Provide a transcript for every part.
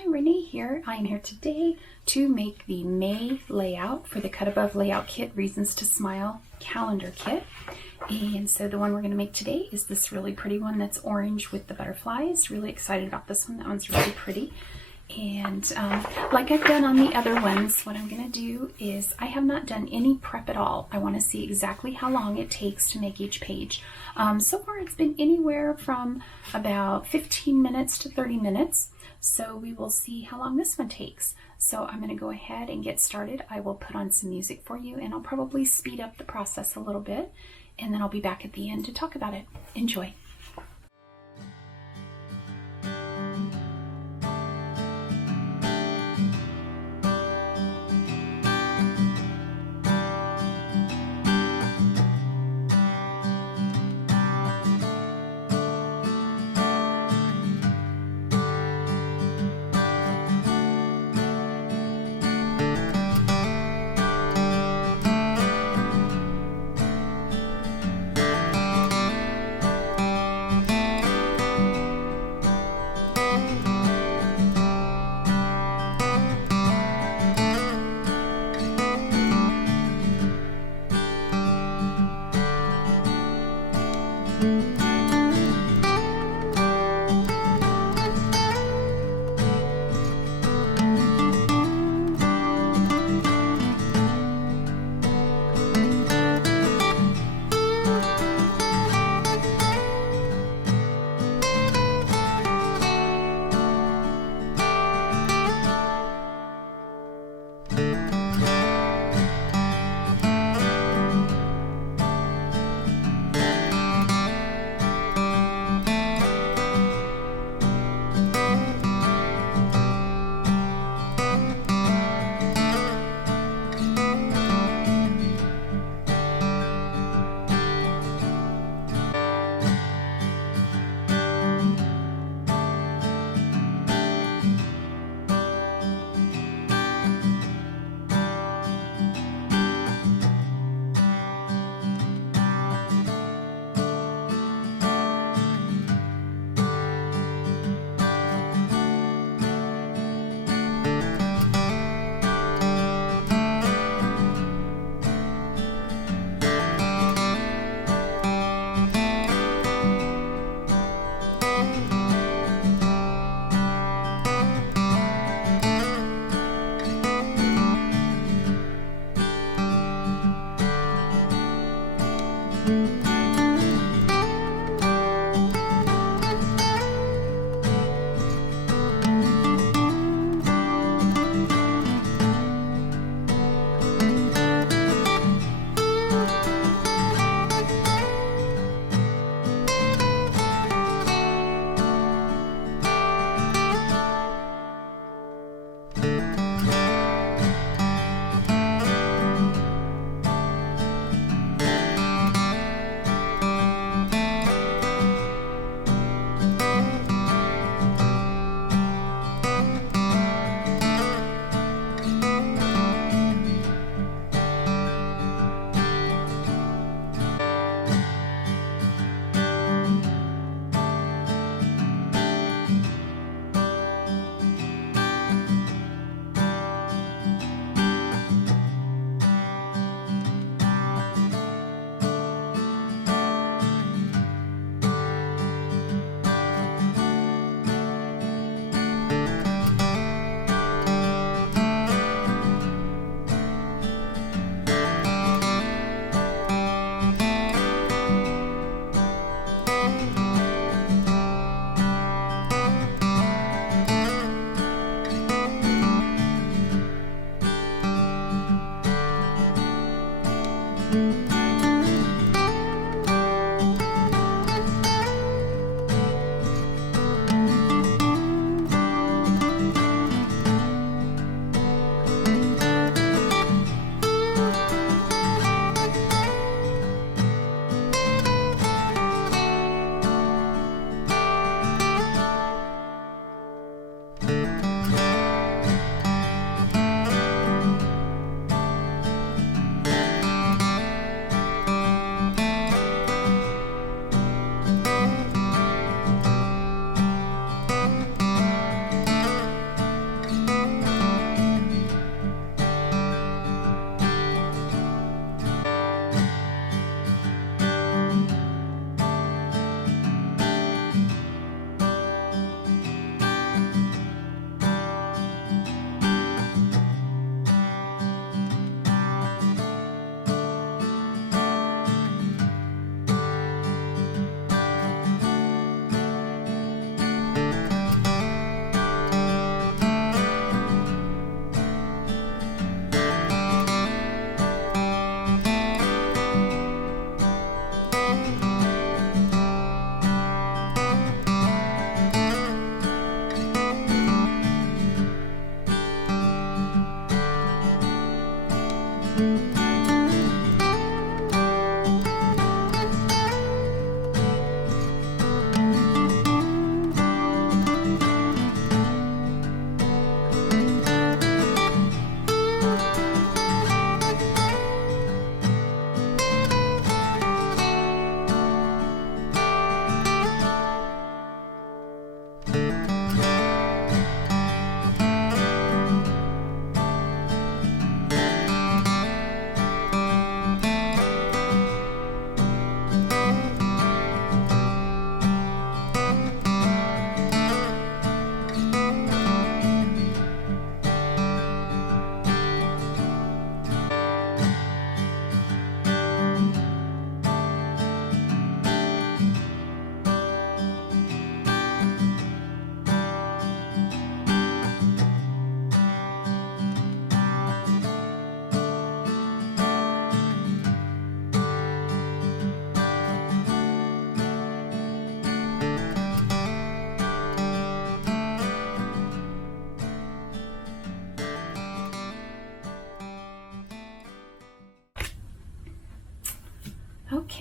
Hi, Renee here. I am here today to make the May layout for the Cut Above Layout Kit Reasons to Smile calendar kit. And so the one we're going to make today is this really pretty one that's orange with the butterflies. Really excited about this one. That one's really pretty. And like I've done on the other ones, what I'm going to do is I have not done any prep at all. I want to see exactly how long it takes to make each page. So far it's been anywhere from about 15 minutes to 30 minutes. So we will see how long this one takes. So I'm going to go ahead and get started. I will put on some music for you and I'll probably speed up the process a little bit. And then I'll be back at the end to talk about it. Enjoy.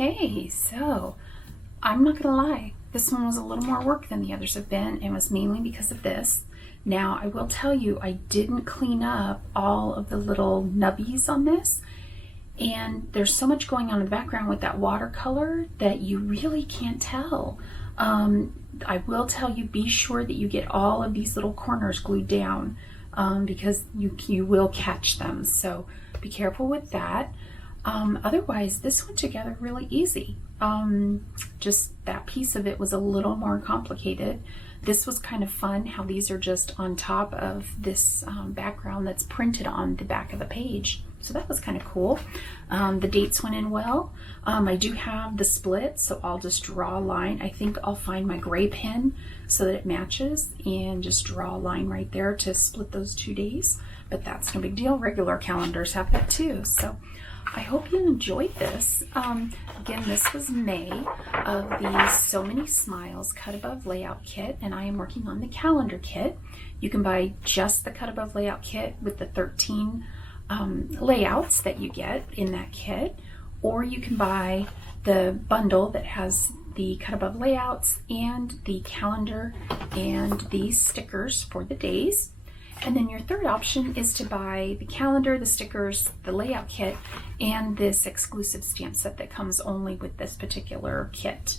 Okay, so I'm not gonna lie, this one was a little more work than the others have been, and was mainly because of this. Now I will tell you, I didn't clean up all of the little nubbies on this, and there's so much going on in the background with that watercolor that you really can't tell. I will tell you, be sure that you get all of these little corners glued down, because you will catch them, so be careful with that. Otherwise, this went together really easy. Just that piece of it was a little more complicated. This was kind of fun how these are just on top of this background that's printed on the back of the page. So that was kind of cool. The dates went in well. I do have the split, so I'll just draw a line. I think I'll find my gray pen so that it matches and just draw a line right there to split those 2 days. But that's no big deal. Regular calendars have that too. So I hope you enjoyed this. Again, this was May of the So Many Smiles Cut Above Layout Kit, and I am working on the calendar kit. You can buy just the Cut Above Layout Kit with the 13 layouts that you get in that kit, or you can buy the bundle that has the Cut Above layouts and the calendar and the stickers for the days. And then your third option is to buy the calendar, the stickers, the layout kit, and this exclusive stamp set that comes only with this particular kit.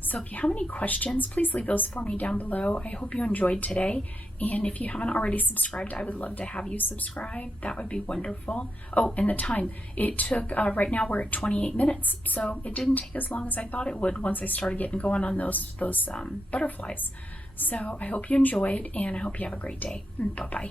So if you have any questions, please leave those for me down below. I hope you enjoyed today. And if you haven't already subscribed, I would love to have you subscribe. That would be wonderful. Oh, and the time. It took, right now we're at 28 minutes. So it didn't take as long as I thought it would once I started getting going on those butterflies. So I hope you enjoyed, and I hope you have a great day. Bye-bye.